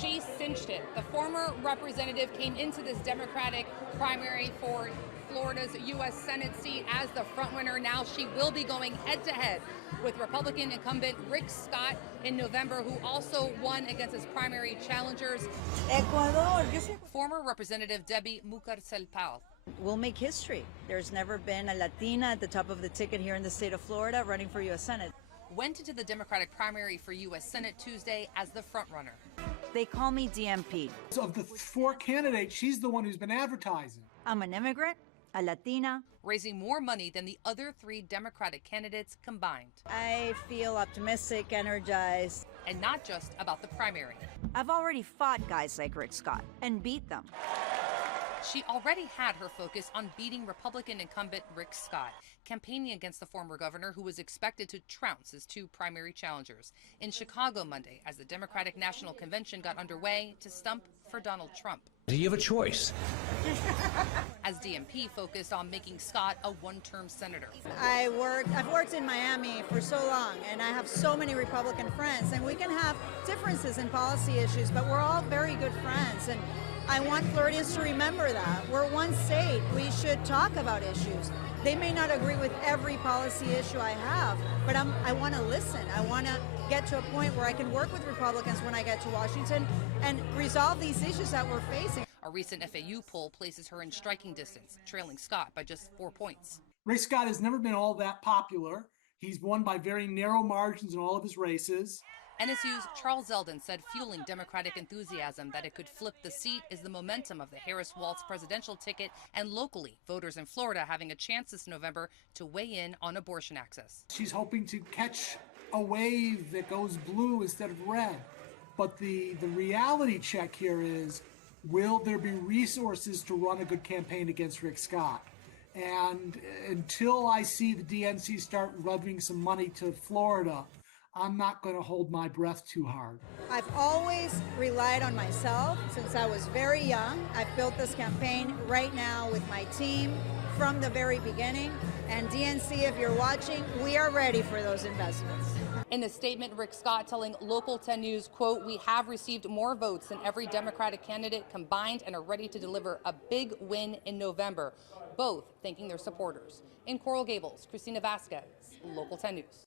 She cinched it. The former representative came into this Democratic primary for Florida's U.S. Senate seat as the frontrunner. Now she will be going head-to-head with Republican incumbent Rick Scott in November, who also won against his primary challengers. Former Representative Debbie Mucarsel-Powell. We'll make history. There's never been a Latina at the top of the ticket here in the state of Florida running for U.S. Senate. Went into the Democratic primary for U.S. Senate Tuesday as the frontrunner. They call me DMP. Of the four candidates, she's the one who's been advertising. I'm an immigrant, a Latina. Raising more money than the other three Democratic candidates combined. I feel optimistic, energized. And not just about the primary. I've already fought guys like Rick Scott and beat them. She already had her focus on beating Republican incumbent Rick Scott, campaigning against the former governor who was expected to trounce his two primary challengers in Chicago Monday as the Democratic National Convention got underway to stump for Donald Trump. Do you have a choice? As DMP focused on making Scott a one-term senator. I've worked in Miami for so long, and I have so many Republican friends, and we can have differences in policy issues, but we're all very good friends. And I want Floridians to remember that. We're one state. We should talk about issues. They may not agree with every policy issue I have, but I want to listen. I want to get to a point where I can work with Republicans when I get to Washington and resolve these issues that we're facing. A recent FAU poll places her in striking distance, trailing Scott by just 4 points. Rick Scott has never been all that popular. He's won by very narrow margins in all of his races. NSU's Charles Zeldin said fueling Democratic enthusiasm that it could flip the seat is the momentum of the Harris-Walz presidential ticket and locally, voters in Florida having a chance this November to weigh in on abortion access. She's hoping to catch a wave that goes blue instead of red. But the reality check here is, will there be resources to run a good campaign against Rick Scott? And until I see the DNC start rubbing some money to Florida, I'm not going to hold my breath too hard. I've always relied on myself since I was very young. I've built this campaign right now with my team from the very beginning. And DNC, if you're watching, we are ready for those investments. In a statement, Rick Scott telling Local 10 News, quote, "We have received more votes than every Democratic candidate combined and are ready to deliver a big win in November," both thanking their supporters. In Coral Gables, Christina Vasquez, Local 10 News.